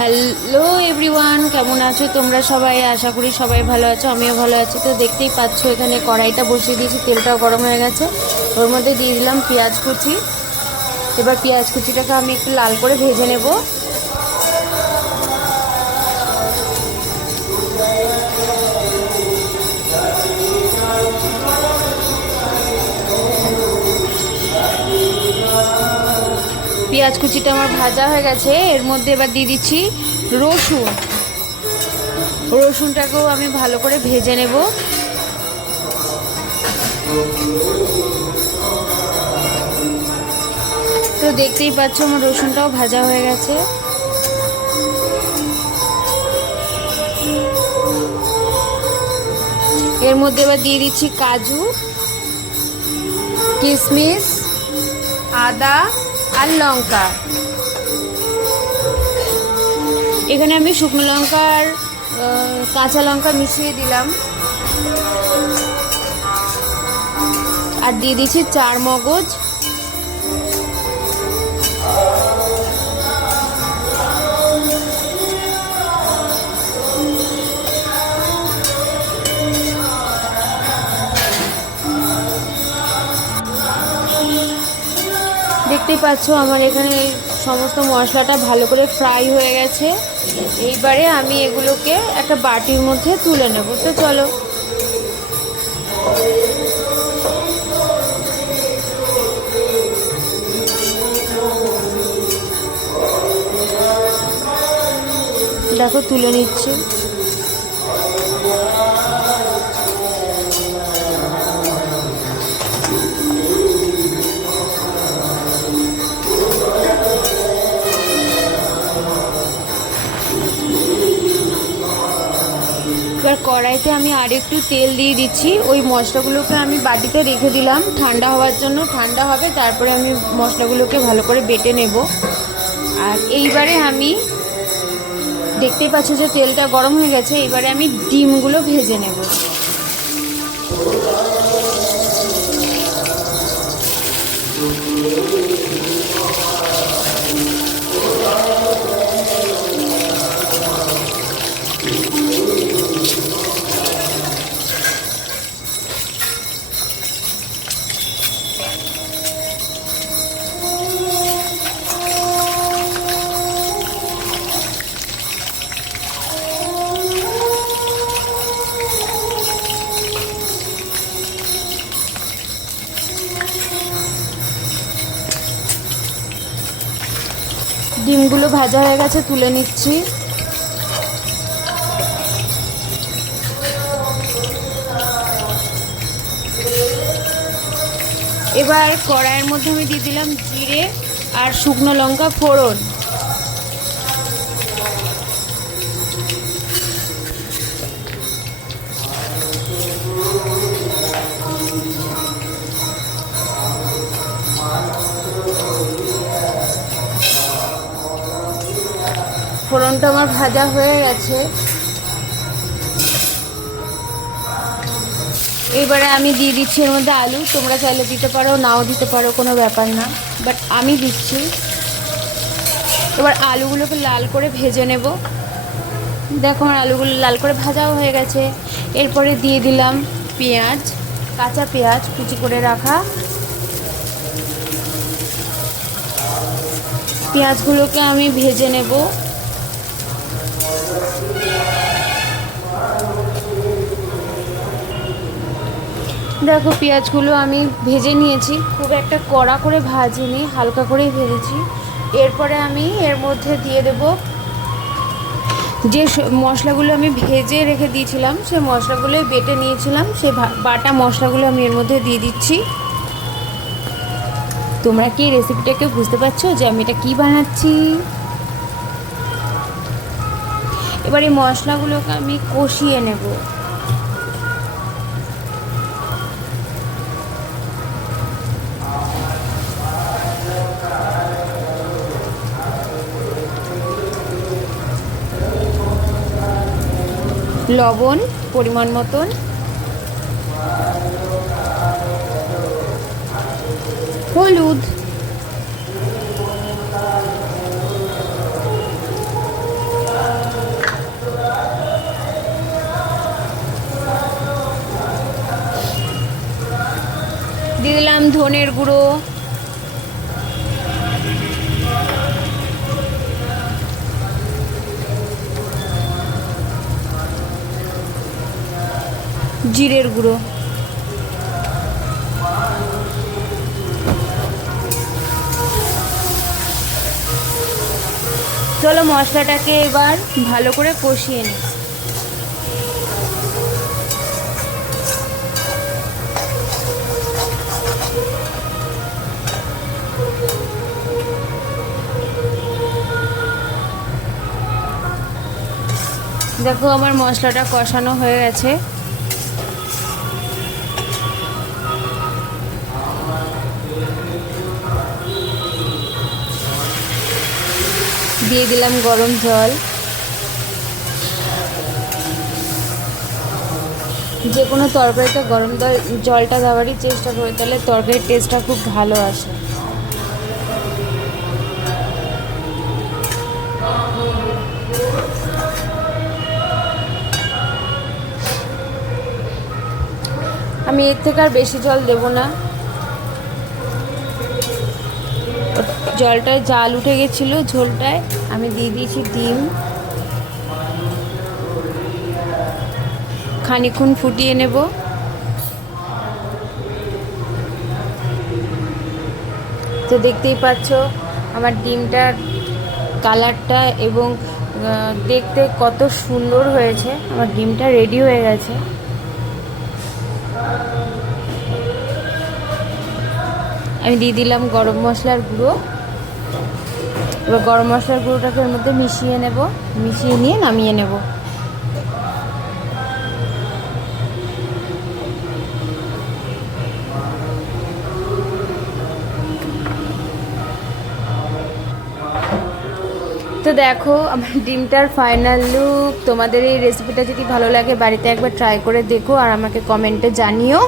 Hello everyone, কেমন আছো তোমরা সবাই? আশা করি সবাই ভালো আছো, আমিও ভালো আছি। তো দেখতেই পাচ্ছ এখানে কড়াইটা বসিয়ে দিয়েছি, তেলটাও গরম হয়ে গেছে। ওর মধ্যে দিয়ে দিলাম পেঁয়াজ কুচি। এবার পেঁয়াজ কুচিটাকে আমি একটু লাল করে ভেজে নেব। পেঁয়াজ কুচিটা আমার ভাজা হয়ে গেছে। এর মধ্যে এবার দিয়ে দিচ্ছি রসুন। রসুনটাকেও আমি ভালো করে ভেজে নেব। তো দেখতেই পাচ্ছ আমার রসুনটাও ভাজা হয়ে গেছে। এর মধ্যে এবার দিয়ে দিচ্ছি কাজু, কিশমিশ, আদা আর লঙ্কা। এখানে আমি শুকনো লঙ্কার কাঁচা লঙ্কা মিশিয়ে দিলাম। আর দিয়ে দিচ্ছি চার মগজ। দেখতেই পাচ্ছ আমার এখানে সমস্ত মশলাটা ভালো করে ফ্রাই হয়ে গেছে। এইবারে আমি এগুলোকে একটা বাটির মধ্যে তুলে নেব। তো চলো। দেখো তুলে নিচ্ছি। এবার কড়াইতে আমি আর একটু তেল দিয়ে দিচ্ছি। ওই মশলাগুলোকে আমি বাটিতে রেখে দিলাম ঠান্ডা হওয়ার জন্য। ঠান্ডা হবে, তারপরে আমি মশলাগুলোকে ভালো করে বেটে নেব। আর এইবারে আমি দেখতেই পাচ্ছি যে তেলটা গরম হয়ে গেছে। এইবারে আমি ডিমগুলো ভেজে নেব। ডিমগুলো ভাজা হয়ে গেছে, তুলে নিচ্ছি। এবার কড়াইয়ের মধ্যে আমি দিয়ে দিলাম জিরে আর শুকনো লঙ্কা ফোড়ন। ফোড়নটা আমার ভাজা হয়ে গেছে। এবারে আমি দিয়ে দিচ্ছি এর মধ্যে আলু। তোমরা চাইলে দিতে পারো, নাও দিতে পারো, কোনো ব্যাপার না, বাট আমি দিচ্ছি। এবার আলুগুলোকে লাল করে ভেজে নেব। দেখো আমার আলুগুলো লাল করে ভাজাও হয়ে গেছে। এরপরে দিয়ে দিলাম পেঁয়াজ, কাঁচা পেঁয়াজ কুচি করে রাখা। পেঁয়াজগুলোকে আমি ভেজে নেব। দেখো পেঁয়াজগুলো আমি ভেজে নিয়েছি, খুব একটা কড়া করে ভাজিনি, হালকা করেই ভেজেছি। এরপরে আমি এর মধ্যে দিয়ে দেব যে মশলাগুলো আমি ভেজে রেখে দিয়েছিলাম, সেই মশলাগুলোই বেটে নিয়েছিলাম, সেই বাটা মশলাগুলো আমি এর মধ্যে দিয়ে দিচ্ছি। তোমরা কি রেসিপিটাকে বুঝতে পারছো যে আমি এটা কী বানাচ্ছি? এবার এই মশলাগুলোকে আমি কষিয়ে নেব। লবণ পরিমাণ মতন, হলুদ, ধনের গুঁড়ো, জিরের গুঁড়ো। চলো মশলাটাকে এবার ভালো করে কষিয়ে নিই। দেখো আমার মশলাটা কষানো হয়ে গেছে। দিয়ে দিলাম গরম জল। যে কোনো তরকারিতে গরম জলটা দেওয়ারই চেষ্টা করি, তাহলে তরকারির টেস্টটা খুব ভালো আসে। আমি এর থেকে আর বেশি জল দেব না। জলটায় জাল উঠে গেছিলো ঝোলটায়, আমি দিয়ে দিয়েছি ডিম। খানিকক্ষণ ফুটিয়ে নেব। তো দেখতেই পাচ্ছ আমার ডিমটার কালারটা এবং দেখতে কত সুন্দর হয়েছে। আমার ডিমটা রেডি হয়ে গেছে। আমি দিয়ে দিলাম গরম মশলার গুঁড়ো। এবার গরম মশলার গুঁড়োটাকে এর মধ্যে মিশিয়ে নেব, মিশিয়ে নিয়ে নামিয়ে নেব। তো দেখো আমার ডিমটার ফাইনাল লুক। তোমাদের এই রেসিপিটা যদি ভালো লাগে বাড়িতে একবার ট্রাই করে দেখো আর আমাকে কমেন্টে জানিও।